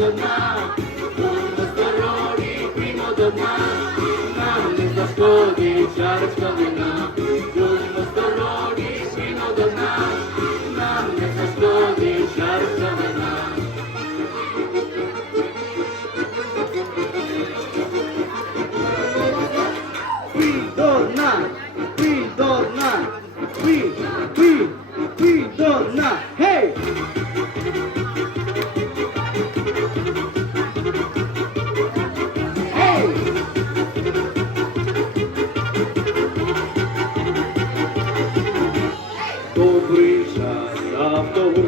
до дна, будьмо здорові, приймо до дна, нам не зашкодить чарочка вина, будьмо здорові, приймо до дна, нам не зашкодить чарочка вина. Пий до дна, пий до дна, пий.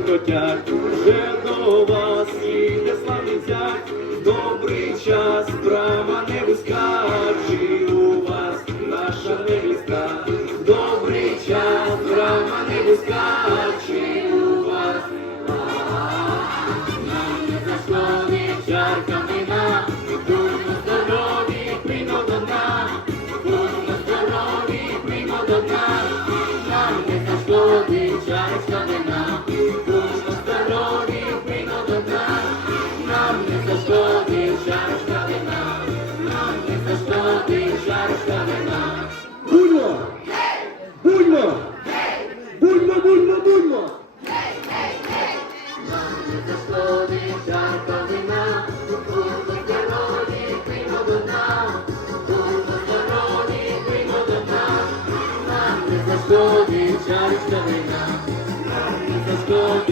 Автогуркотять, вже до вас їде славний зять. Добрий час, брама не вузька, чи у вас наша невістка. Добрий час, брама не вузька, чи у вас. Нам не зашкодить чарка вина, будьмо здорові, приймо до дна, будьмо здорові, приймо до дна, нам не зашкодить чарочка